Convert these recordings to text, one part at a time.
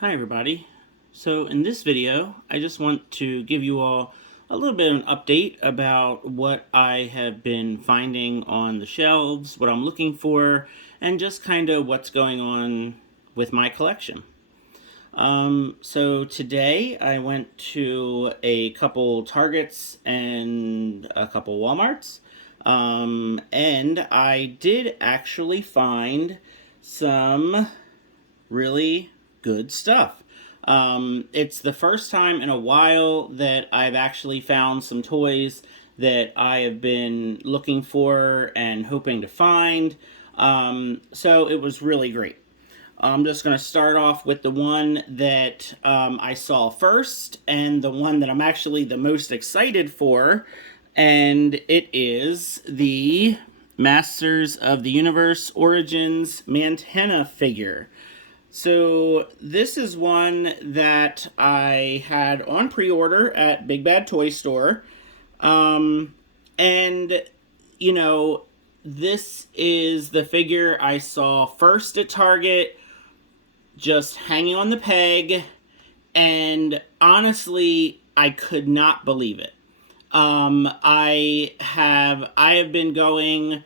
Hi everybody. So in this video, I just want to give you all a little bit of an update about what I have been finding on the shelves, what I'm looking for, and just kind of what's going on with my collection. So today I went to a couple Targets and a couple Walmarts, and I did actually find some really good stuff. It's the first time in a while that I've actually found some toys that I have been looking for and hoping to find. So it was really great. I'm just going to start off with the one that I saw first and the one that I'm actually the most excited for, and it is the Masters of the Universe Origins Mantenna figure. So this is one that I had on pre-order at Big Bad Toy Store. And, you know, this is the figure I saw first at Target, just hanging on the peg, and honestly, I could not believe it. I have been going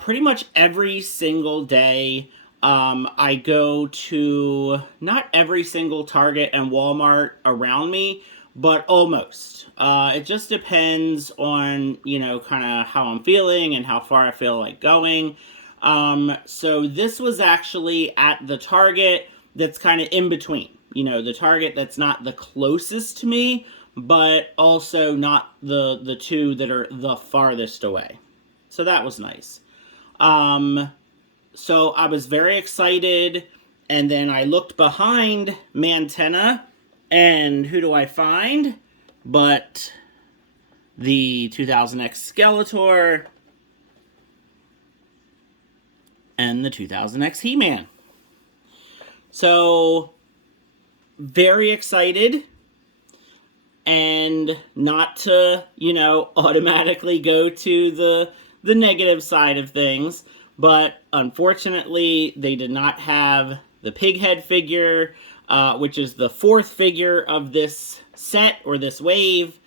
pretty much every single day. I go to not every single Target and Walmart around me, but almost. It just depends on, kind of how I'm feeling and how far I feel like going. So this was actually at the Target that's kind of in between. The Target that's not the closest to me, but also not the two that are the farthest away. So that was nice. So I was very excited, and then I looked behind Mantenna, and who do I find but the 2000X Skeletor and the 2000X He-Man. So, very excited, and not to, automatically go to the negative side of things, but unfortunately, they did not have the Pighead figure, which is the fourth figure of this set, or this wave.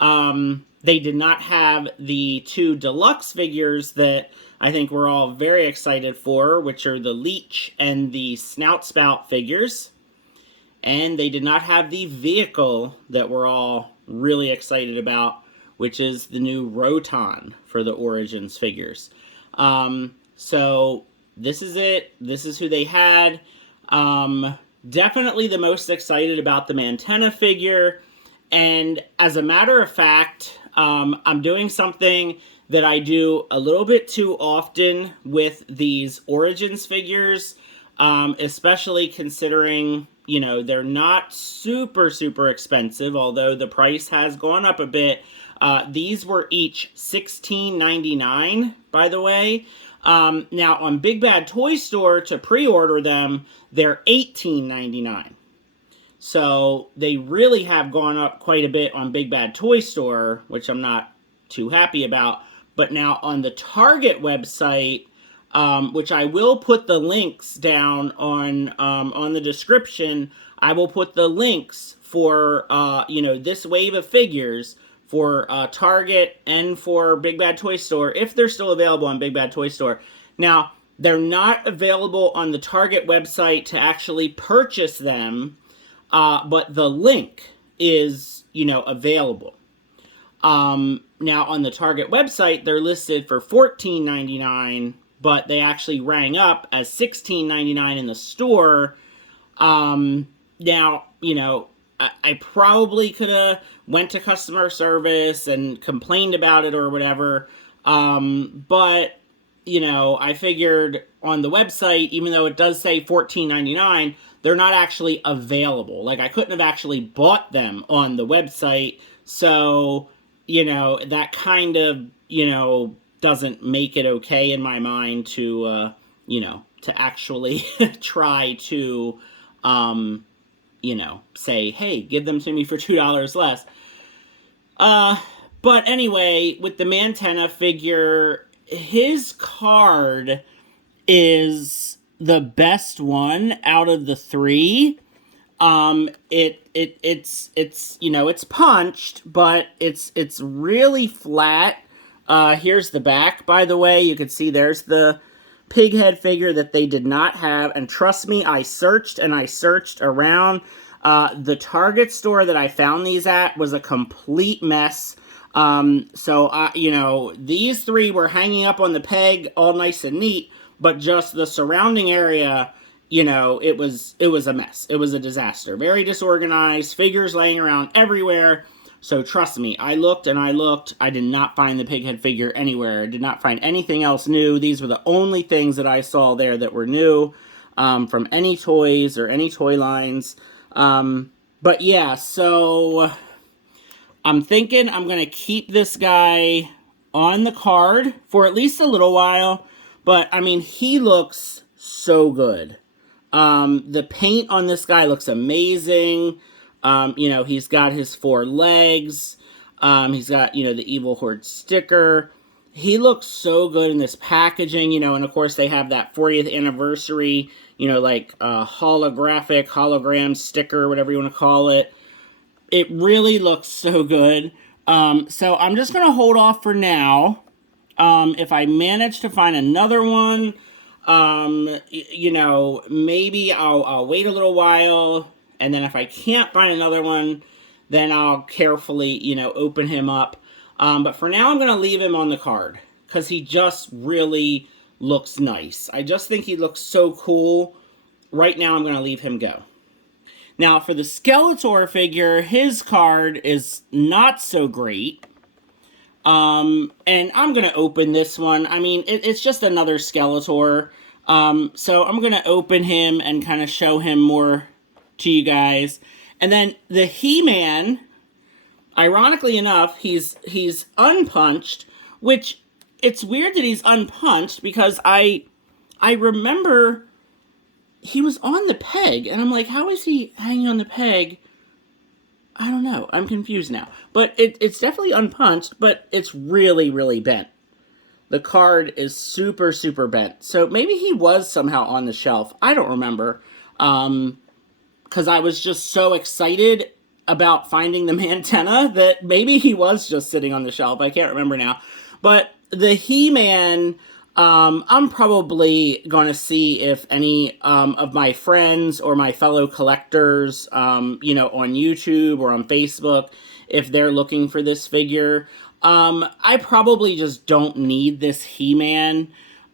They did not have the two deluxe figures that I think we're all very excited for, which are the Leech and the Snout Spout figures. And they did not have the vehicle that we're all really excited about, which is the new Roton for the Origins figures. So this is it. This is who they had. Definitely the most excited about the Mantenna figure. And as a matter of fact, I'm doing something that I do a little bit too often with these Origins figures, especially considering, they're not super, super expensive, although the price has gone up a bit. These were each $16.99, by the way. Now, on Big Bad Toy Store, to pre-order them, they're $18.99. So they really have gone up quite a bit on Big Bad Toy Store, which I'm not too happy about. But now on the Target website, which I will put the links down on the description, I will put the links for this wave of figures for Target and for Big Bad Toy Store, if they're still available on Big Bad Toy Store. Now, they're not available on the Target website to actually purchase them, but the link is, available. Now, on the Target website, they're listed for $14.99, but they actually rang up as $16.99 in the store. Now, I probably could have went to customer service and complained about it or whatever, but, I figured on the website, even though it does say $14.99, they're not actually available. Like, I couldn't have actually bought them on the website, so, that kind of, doesn't make it okay in my mind to, to actually try to, say, hey, give them to me for $2 less. But anyway, with the Mantenna figure, his card is the best one out of the three. It's you know, it's punched, but it's really flat. Here's the back, by the way. You can see there's the Pighead figure that they did not have, and trust me, I searched and I searched around. The Target store that I found these at was a complete mess. So you know, these three were hanging up on the peg, all nice and neat, but just the surrounding area, you know, it was a mess. It was a disaster. Very disorganized, figures laying around everywhere. So trust me, I looked and I looked. I did not find the Pighead figure anywhere. I did not find anything else new. These were the only things that I saw there that were new from any toys or any toy lines. But yeah, so I'm thinking I'm going to keep this guy on the card for at least a little while. But, I mean, he looks so good. The paint on this guy looks amazing. You know, he's got his 4 legs. He's got, you know, the Evil Horde sticker. He looks so good in this packaging, you know, and of course they have that 40th anniversary, you know, like hologram sticker, whatever you want to call it. It really looks so good. So I'm just going to hold off for now. If I manage to find another one, you know, maybe I'll wait a little while, and then if I can't find another one, then I'll carefully, you know, open him up. But for now, I'm going to leave him on the card, because he just really looks nice. I just think he looks so cool. Right now, I'm going to leave him go. Now, for the Skeletor figure, his card is not so great. And I'm going to open this one. I mean, it's just another Skeletor. So I'm going to open him and kind of show him more to you guys. And then the He-Man, ironically enough, he's unpunched, which it's weird that he's unpunched because I remember he was on the peg, and I'm like, how is he hanging on the peg? I don't know. I'm confused now. But it's definitely unpunched, but it's really, really bent. The card is super, super bent. So maybe he was somehow on the shelf. I don't remember. Because I was just so excited about finding the Mantenna that maybe he was just sitting on the shelf. I can't remember now. But the He-Man, I'm probably going to see if any of my friends or my fellow collectors, you know, on YouTube or on Facebook, if they're looking for this figure. I probably just don't need this He-Man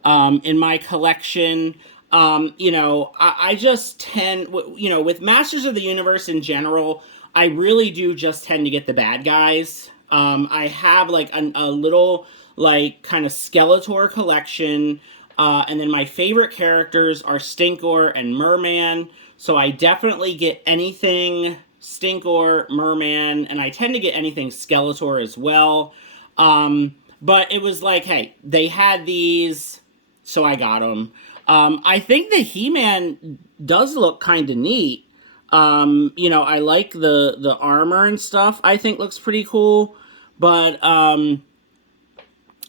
in my collection. You know, I just tend, you know, with Masters of the Universe in general, I really do just tend to get the bad guys. I have like a little like kind of Skeletor collection, and then my favorite characters are Stinkor and Merman, so I definitely get anything Stinkor, Merman, and I tend to get anything Skeletor as well. But it was like, hey, they had these, so I got them. I think the He-Man does look kind of neat. You know, I like the armor and stuff. I think looks pretty cool, but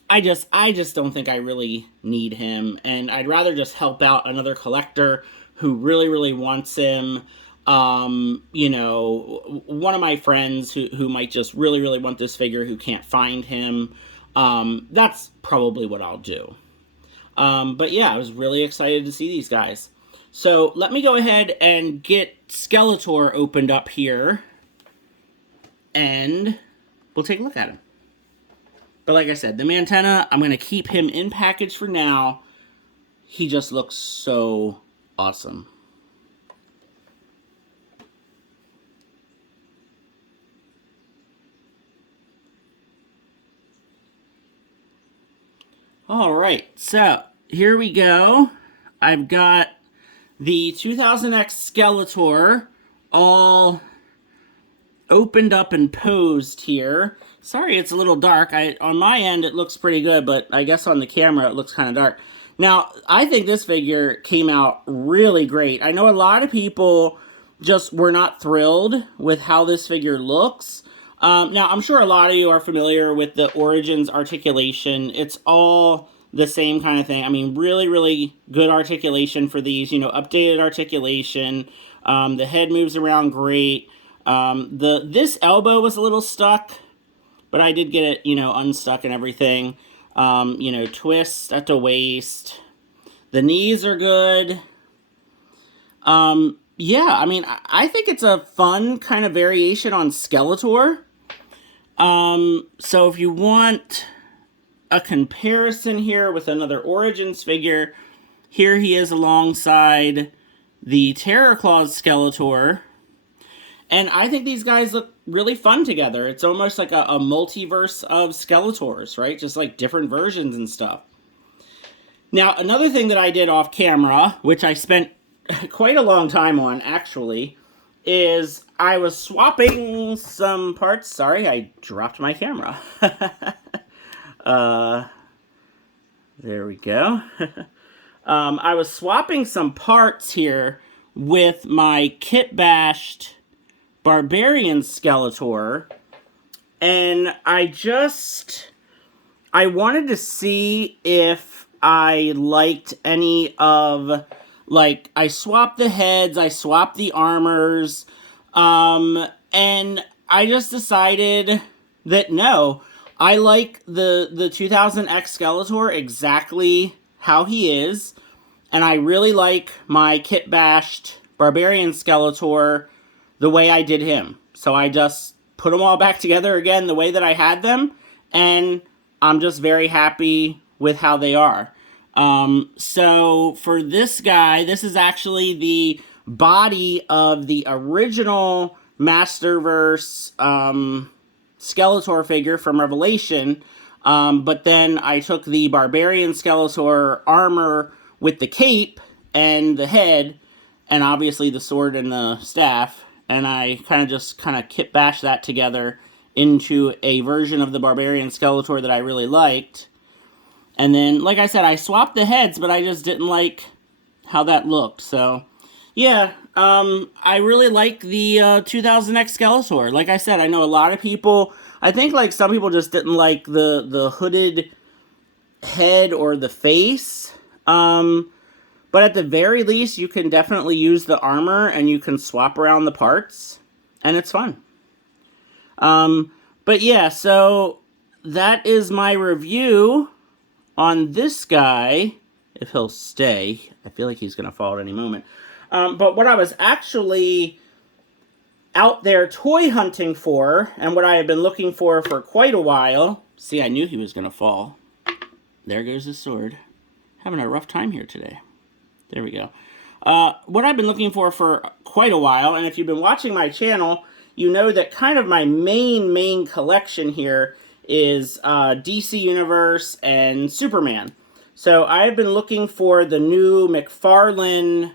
I just don't think I really need him, and I'd rather just help out another collector who really, really wants him. You know, one of my friends who might just really, really want this figure who can't find him. That's probably what I'll do. But yeah, I was really excited to see these guys. So let me go ahead and get Skeletor opened up here, and we'll take a look at him. But like I said, the Mantenna, I'm going to keep him in package for now. He just looks so awesome. Alright, so here we go. I've got the 2000X Skeletor all opened up and posed here. Sorry it's a little dark. On my end it looks pretty good, but I guess on the camera it looks kind of dark. Now, I think this figure came out really great. I know a lot of people just were not thrilled with how this figure looks. Now, I'm sure a lot of you are familiar with the Origins articulation. It's all the same kind of thing. I mean, really, really good articulation for these, you know, updated articulation. The head moves around great. This elbow was a little stuck, but I did get it, unstuck and everything. Twist at the waist. The knees are good. Yeah, I mean, I think it's a fun kind of variation on Skeletor. So if you want a comparison here with another Origins figure, here he is alongside the Terror Claws Skeletor. And I think these guys look really fun together. It's almost like a multiverse of Skeletors, right? Just like different versions and stuff. Now, another thing that I did off camera, which I spent quite a long time on, actually, is I was swapping some parts. Sorry, I dropped my camera. There we go. I was swapping some parts here with my kit-bashed Barbarian Skeletor, and I wanted to see if I liked any of, like, I swapped the heads, I swapped the armors, and I just decided that no, I like the 2000X Skeletor exactly how he is, and I really like my kit-bashed Barbarian Skeletor the way I did him. So I just put them all back together again the way that I had them, and I'm just very happy with how they are. So for this guy, this is actually the body of the original Masterverse Skeletor figure from Revelation, but then I took the Barbarian Skeletor armor with the cape and the head, and obviously the sword and the staff, and I kind of kit-bashed that together into a version of the Barbarian Skeletor that I really liked. And then, like I said, I swapped the heads, but I just didn't like how that looked. So, yeah, I really like the 2000X Skeletor. Like I said, I know a lot of people, I think like some people just didn't like the hooded head or the face. But at the very least, you can definitely use the armor and you can swap around the parts, and it's fun. But yeah, so that is my review on this guy, if he'll stay. I feel like he's going to fall at any moment. But what I was actually out there toy hunting for, and what I have been looking for quite a while. See, I knew he was going to fall. There goes his sword. Having a rough time here today. There we go. What I've been looking for quite a while, and if you've been watching my channel, you know that kind of my main collection here is DC Universe and Superman. So I've been looking for the new McFarlane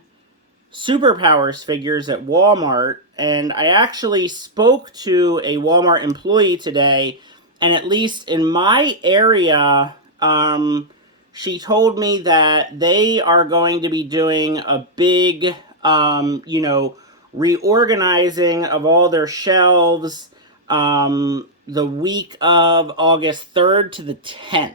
Superpowers figures at Walmart, and I actually spoke to a Walmart employee today, and at least in my area, she told me that they are going to be doing a big, reorganizing of all their shelves the week of August 3rd to the 10th.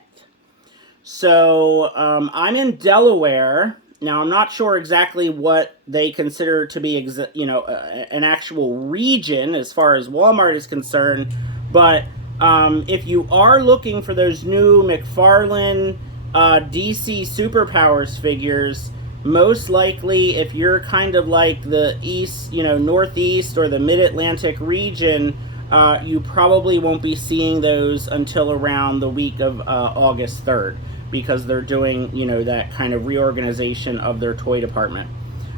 So I'm in Delaware. Now, I'm not sure exactly what they consider to be, an actual region as far as Walmart is concerned, but if you are looking for those new McFarlane DC Superpowers figures, most likely if you're kind of like the east, northeast or the mid-Atlantic region, you probably won't be seeing those until around the week of August 3rd, because they're doing, that kind of reorganization of their toy department.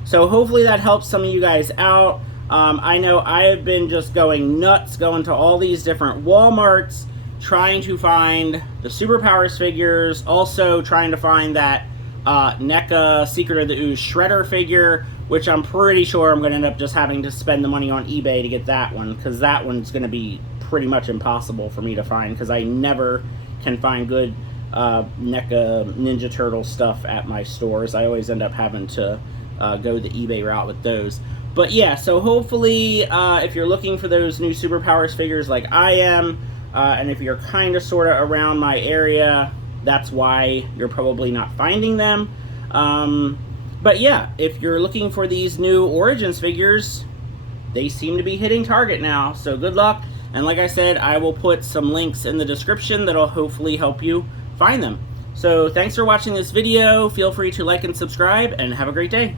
So hopefully that helps some of you guys out. I know I have been just going nuts, going to all these different Walmarts, trying to find the Superpowers figures, also trying to find that NECA Secret of the Ooze Shredder figure, which I'm pretty sure I'm going to end up just having to spend the money on eBay to get that one, because that one's going to be pretty much impossible for me to find, because I never can find good NECA Ninja Turtle stuff at my stores. I always end up having to go the eBay route with those. But yeah, so hopefully if you're looking for those new Superpowers figures like I am, and if you're kind of sort of around my area, that's why you're probably not finding them. But yeah, if you're looking for these new Origins figures, they seem to be hitting target now, so good luck. And like I said, I will put some links in the description that'll hopefully help you find them. So thanks for watching this video. Feel free to like and subscribe, and have a great day.